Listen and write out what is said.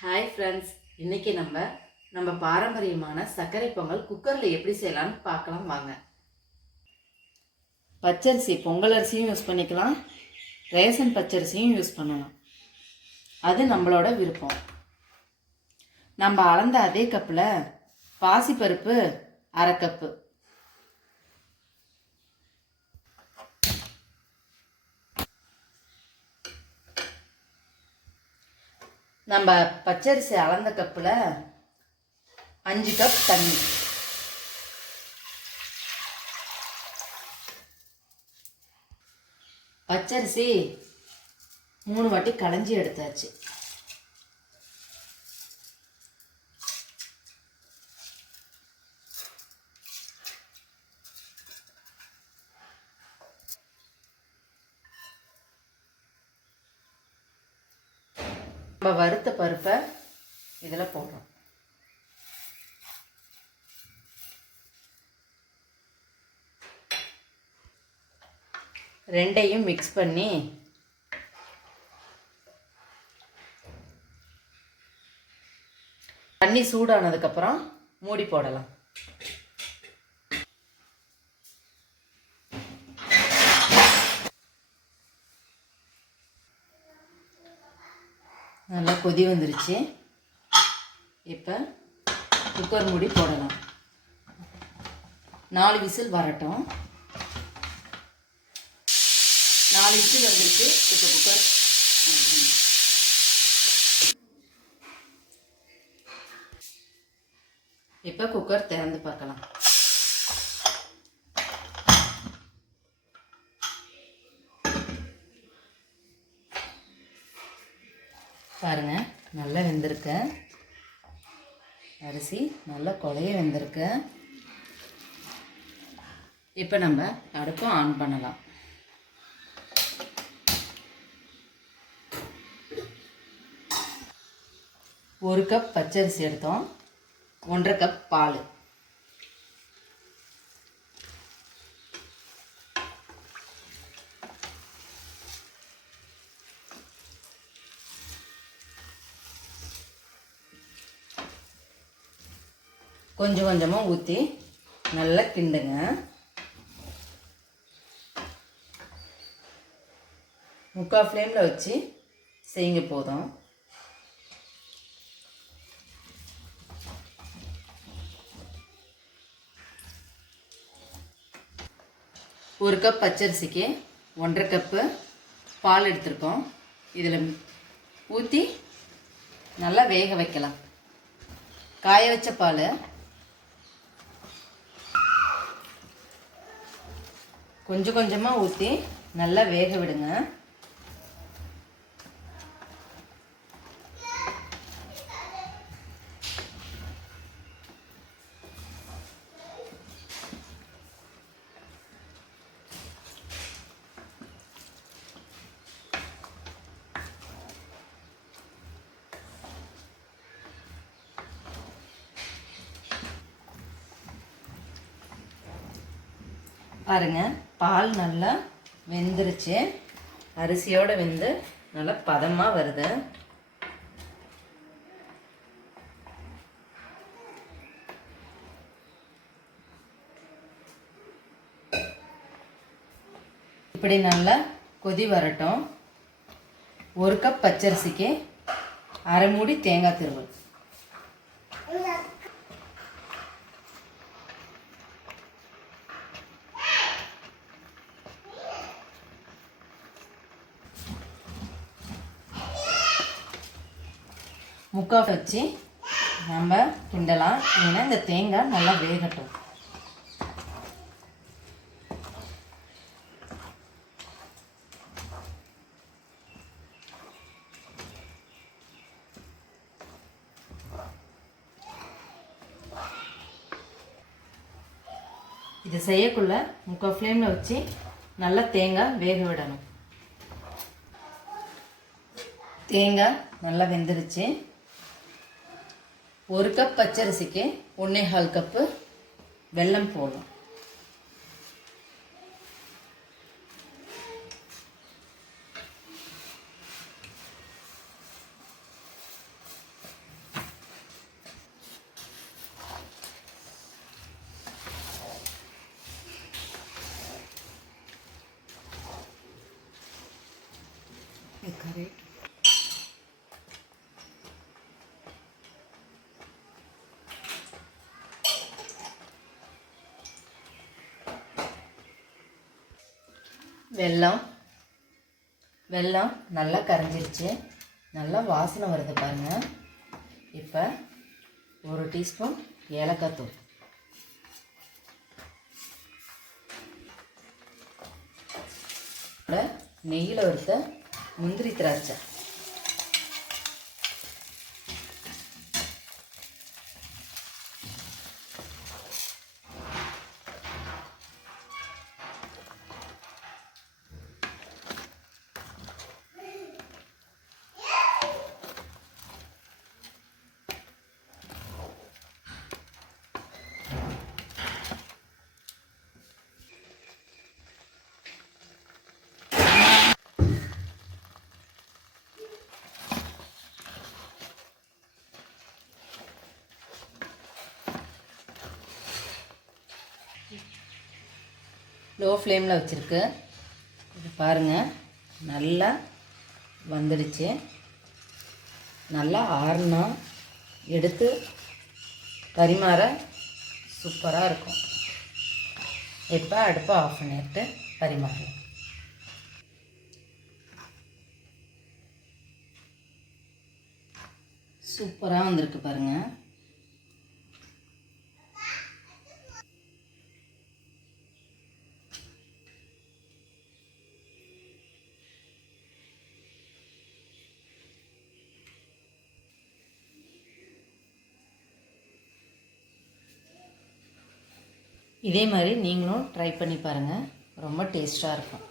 Hi friends, இன்றைக்கி நம்ம பாரம்பரியமான சர்க்கரை பொங்கல் குக்கரில் எப்படி செய்யலான்னு பார்க்கலாம் வாங்க. பச்சரிசி பொங்கல் அரிசியும் யூஸ் பண்ணிக்கலாம், ரேஷன் பச்சரிசியும் யூஸ் பண்ணலாம். அது நம்மளோட விருப்பம். நம்ம அளந்த அதே கப்பில் பாசிப்பருப்பு 1/2 கப்பு, நம்ம பச்சரிசி அளந்த கப்பில் 5 கப் தண்ணி, பச்சரிசி 3 வாட்டி களைஞ்சி எடுத்தாச்சு. நம்ம வறுத்த பருப்பை இதில் போடுறோம். ரெண்டையும் மிக்ஸ் பண்ணி தண்ணி சூடானதுக்கப்புறம் மூடி போடலாம். நல்லா கொதி வந்துருச்சு. இப்போ குக்கர் மூடி போடலாம். 4 விசில் வரட்டும். 4 விசில் வந்துருச்சு. இப்போ குக்கர் திறந்து பார்க்கலாம். பாருங்க, நல்லா வெந்திருக்கு. அரிசி நல்லா குழைய வெந்திருக்கு. இப்போ நம்ம அடுப்பை ஆன் பண்ணலாம். ஒரு கப் பச்சரிசி எடுத்தோம், 1/2 கப் பால், கொஞ்சம் கொஞ்சமாக ஊற்றி நல்லா கிண்டுங்க. முக்கால் ஃப்ளேமில் வச்சு செய்யுங்க போதும். ஒரு கப் பச்சரிசிக்கு 1/2 கப்பு பால் எடுத்துருக்கோம். இதில் ஊற்றி நல்லா வேக வைக்கலாம். காய வச்ச பால் கொஞ்சம் கொஞ்சமாக ஊற்றி நல்லா வேக விடுங்க. பாருங்க, பால் நல்லா வெந்துருச்சு. அரிசியோடு வெந்து நல்லா பதமாக வருது. இப்படி நல்லா கொதி வரட்டும். 1 கப் பச்சரிசிக்கு 1/2 மூடி தேங்காய் துருவல், முக்கால் வச்சு நம்ம கிண்டலாம். ஏன்னா இந்த தேங்காய் நல்லா வேகட்டும். இது செய்யக்குள்ள முக்கால் ஃப்ளேமில் வச்சு நல்லா தேங்காய் வேக விடணும். தேங்காய் நல்லா வெந்துருச்சு. 1 கப் பச்சரிசிக்கு 1/4 கப்பு வெல்லம் போடணும். கரெக்ட். வெல்லம் வெல்லம் நல்லா கரைஞ்சிருச்சு, நல்லா வாசனை வருது பாருங்கள். இப்போ 1 டீஸ்பூன் ஏலக்காய் தூள், நெய்யில் வறுத்த முந்திரி திராட்சை, லோ ஃப்ளேமில் வச்சுருக்கு. இது பாருங்கள், நல்லா வந்துடுச்சு. நல்லா ஆறுனா எடுத்து பரிமாற சூப்பராக இருக்கும். இப்போ அடுப்பை ஆஃப் பண்ணிட்டு பரிமாறலாம். சூப்பராக வந்திருக்கு பாருங்கள். இதே மாதிரி நீங்களும் ட்ரை பண்ணி பாருங்கள், ரொம்ப டேஸ்ட்டாக இருக்கும்.